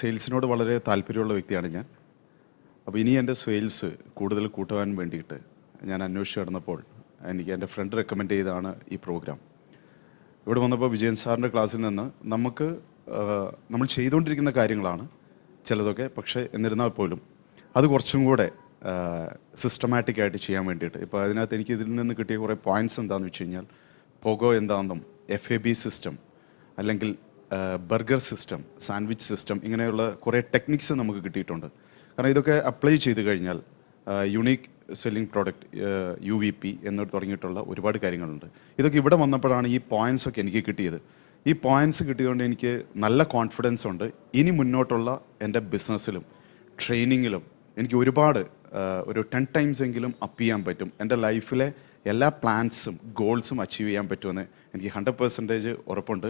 സെയിൽസിനോട് വളരെ താല്പര്യമുള്ള വ്യക്തിയാണ് ഞാൻ. അപ്പോൾ ഇനി എൻ്റെ സെയിൽസ് കൂടുതൽ കൂട്ടുവാൻ വേണ്ടിയിട്ട് ഞാൻ അന്വേഷിച്ച് നടന്നപ്പോൾ എനിക്ക് എൻ്റെ ഫ്രണ്ട് റെക്കമെൻഡ് ചെയ്താണ് ഈ പ്രോഗ്രാം. ഇവിടെ വന്നപ്പോൾ വിജയൻ സാറിൻ്റെ ക്ലാസ്സിൽ നിന്ന് നമ്മൾ ചെയ്തുകൊണ്ടിരിക്കുന്ന കാര്യങ്ങളാണ് ചിലതൊക്കെ, പക്ഷേ എന്നിരുന്നാൽ പോലും അത് കുറച്ചും കൂടെ സിസ്റ്റമാറ്റിക്കായിട്ട് ചെയ്യാൻ വേണ്ടിയിട്ട്. ഇപ്പോൾ അതിനകത്ത് എനിക്ക് ഇതിൽ നിന്ന് കിട്ടിയ കുറേ പോയിൻറ്റ്സ് എന്താണെന്ന് വെച്ച് കഴിഞ്ഞാൽ, പോഗോ എന്താണെന്നും FAB സിസ്റ്റം, അല്ലെങ്കിൽ ബർഗർ സിസ്റ്റം, സാൻഡ്വിച്ച് സിസ്റ്റം, ഇങ്ങനെയുള്ള കുറേ ടെക്നിക്സ് നമുക്ക് കിട്ടിയിട്ടുണ്ട്. കാരണം ഇതൊക്കെ അപ്ലൈ ചെയ്ത് കഴിഞ്ഞാൽ യുണീക്ക് സെല്ലിംഗ് പ്രോഡക്റ്റ്, UVP എന്ന് തുടങ്ങിയിട്ടുള്ള ഒരുപാട് കാര്യങ്ങളുണ്ട്. ഇതൊക്കെ ഇവിടെ വന്നപ്പോഴാണ് ഈ പോയിൻറ്റ്സൊക്കെ എനിക്ക് കിട്ടിയത്. ഈ പോയിൻറ്റ്സ് കിട്ടിയതുകൊണ്ട് എനിക്ക് നല്ല കോൺഫിഡൻസ് ഉണ്ട്. ഇനി മുന്നോട്ടുള്ള എൻ്റെ ബിസിനസ്സിലും ട്രെയിനിങ്ങിലും എനിക്ക് ഒരുപാട് ഒരു 10 ടൈംസ് എങ്കിലും അപ്പ് ചെയ്യാൻ പറ്റും. എൻ്റെ ലൈഫിലെ എല്ലാ പ്ലാൻസും ഗോൾസും അച്ചീവ് ചെയ്യാൻ പറ്റുമെന്ന് എനിക്ക് 100% ഉറപ്പുണ്ട്.